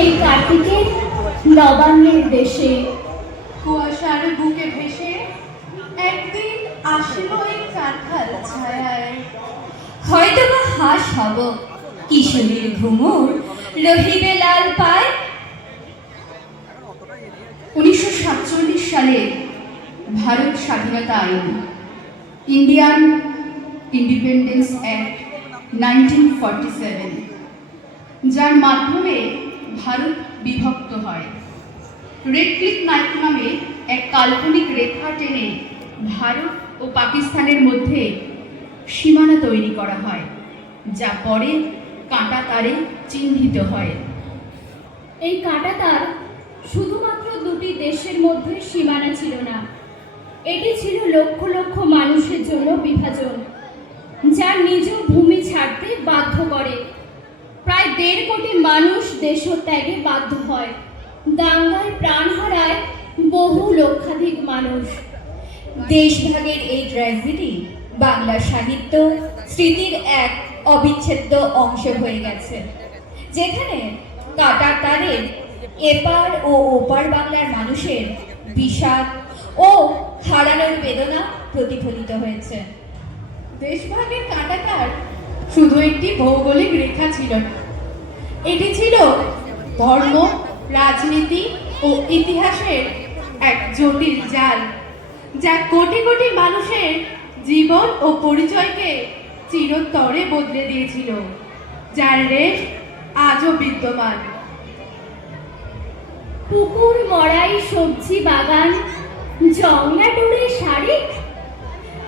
এই কার্তিকের নবান্নের দেশে কুয়াশার বুকে ভেসে একদিন আসিব এই কাঁঠাল ছায়ায়। হয়তো বা হাস হব কিশোরীর ঘুমুর রহিবে লাল পায়। 1947 সালে ভারত স্বাধীনতা আইন, ইন্ডিয়ান ইন্ডিপেন্ডেন্স অ্যাক্ট 1947, যার মাধ্যমে ভারত বিভক্ত হয়। রেড ক্লিফ নাইট নামে এক কাল্পনিক রেখা টেনে ভারত ও পাকিস্তানের মধ্যে সীমানা তৈরি করা হয়, যা পরে কাঁটা তারে চিহ্নিত হয়। এই কাঁটাতার শুধুমাত্র দুটি দেশের মধ্যে সীমানা ছিল না, এটি ছিল লক্ষ লক্ষ মানুষের জন্য বিভাজন, যা নিজ ভূমি ছাড়তে বাধ্য করে। প্রায় 1.5 কোটি মানুষ দেশত্যাগে বাধ্য হয়। দাঙ্গায় প্রাণ হারায় বহু লক্ষাধিক মানুষ। দেশভাগের এই ট্র্যাজেডি বাংলা সাহিত্য স্মৃতির এক অবিচ্ছেদ্য অংশ হয়ে গেছে, যেখানে কাঁটা তারের এপার ও ওপার বাংলার মানুষের বিষাদ ও হারানোর বেদনা প্রতিফলিত হয়েছে। দেশভাগের কাঁটাতার শুধু একটি ভৌগোলিক রেখা ছিল না, এটি ছিল ধর্ম, রাজনীতি ও ইতিহাসের এক জটিল জাল, যা কোটি কোটি মানুষের জীবন ও পরিচয়কে চিরতরে বদলে দিয়েছিল, যার রেশ আজও বিদ্যমান। পুকুর মড়াই সবজি বাগান জংলা ডুরে শাড়ি,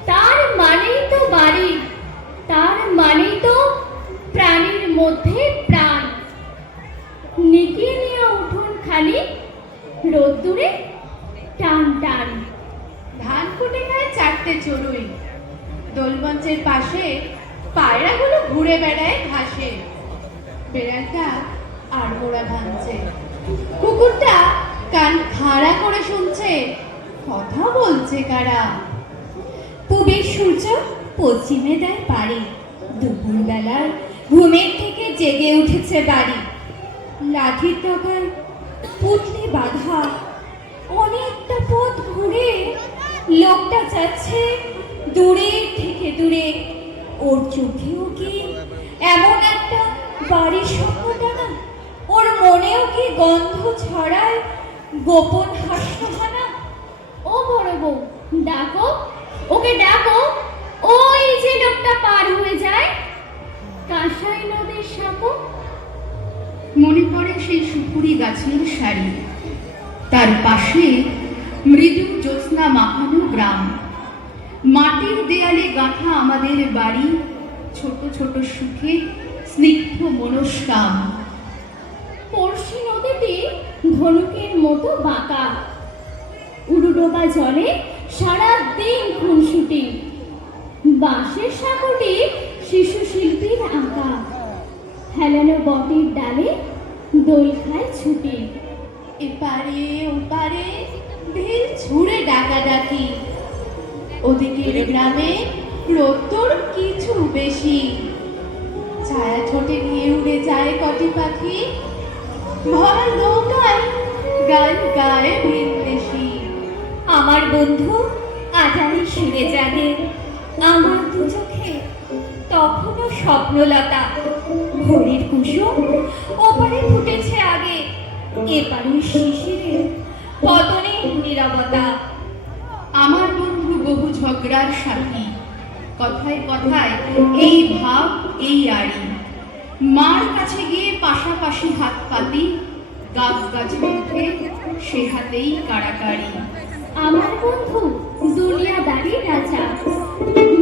তার মানেই তো বাড়ি, তার মানেই তো প্রাণীর মধ্যে প্রাণ। নিকিয়ে নিয়ে উঠোন খালি রোদ্দুরে টান টান। ধান কুটে খায় 4টে চড়ুই, দোলমঞ্চের পাশে পায়রাগুলো ঘুরে বেড়ায় ঘাসে। বেড়ালটা আর মোড়া ভাঙছে, কুকুরটা কান খাড়া করে শুনছে, কথা বলছে কারা। পূবের সূর্য পশ্চিমে দেয় পাড়ি, দুপুরবেলার ঘুমের থেকে জেগে উঠেছে বাড়ি। লাঠির ডগায় পুতলি বাঁধা, অনেকটা পথ ঘুরে লোকটা যাচ্ছে দূরে থেকে দূরে। ওর চোখেও কি এমন একটা বাড়ির স্বপ্ন টানা, ওর মনেও কি গন্ধ ছড়ায় গোপন হাস্যভানা। ও বড় বউ, ডাকো, ওকে ডাকো, ওই যে লোকটা পার হয়ে যায় কাঁসাই নদের সাঁকো। মনে পড়ে সেই সুপুরি গাছের সারি, তার পাশে মৃদু জ্যোৎস্না মাখানো গ্রাম। মাটির দেয়ালে গাঁথা আমাদের বাড়ি, ছোট ছোট সুখে স্নিগ্ধ মনস্কাম। পড়শি নদীটি ধনুকের মতো বাঁকা, উড়ুডোবা জলে সারা দিন খুনসুটি। বাঁশের সাঁকোটি শিশু শিল্পীর আঁকা, হেলানো বটের ডালে দোল খায় ছুটি। এপারে ওপারে ভিড় ছুঁড়ে ডাকাডাকি, ওদিকের গ্রামে রোদ্দুর কিছু বেশি। ছায়া ঠোঁটে নিয়ে উড়ে যায় কটি পাখি, ভর নৌকায় গান গায়ে ভিনদেশি। আমার বন্ধু আজানি সুরে জাগে, আমার দু চোখে তখনও স্বপ্নলতা। ভোরের কুসুম ওপারে ফুটেছে আগে, এপারে শিশিরের পতনের নীরবতা। আমার বন্ধু বহু ঝগড়ার সাথী, কথায় কথায় এই ভাব এই আড়ি। মার কাছে গিয়ে পাশাপাশি হাত পাতি, গাছ গাছে উঠে সে হাতেই কাড়াকাড়ি। আমার বন্ধু দুনিয়াদারি রাজা,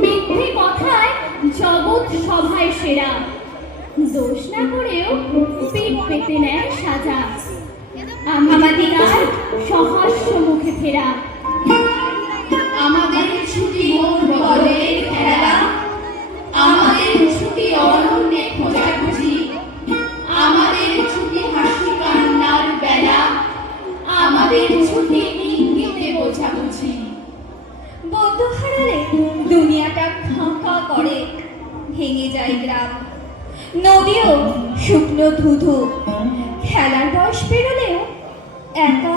মিথ্যে কথায় জগৎ সভায় সেরা। দোষ না করেও পিঠ পেতে নেয় সাজা, আমাদের আর সহাস্য মুখে ফেরা। আমাদের ছুটি মোর বদলের খেলা, আমাদের ছুটি অরণ্যে খোঁজাখুঁজি, আমাদের ছুটি হাসি কান্নার বেলা, আমাদের ছুটি ইঙ্গিতে বোঝাবুঝি। বন্ধু হারালে দুনিয়াটা ফাঁকা করে, ভেঙে যায় গ্রাম, নদীও শুকনো ধুধু। খেলার একা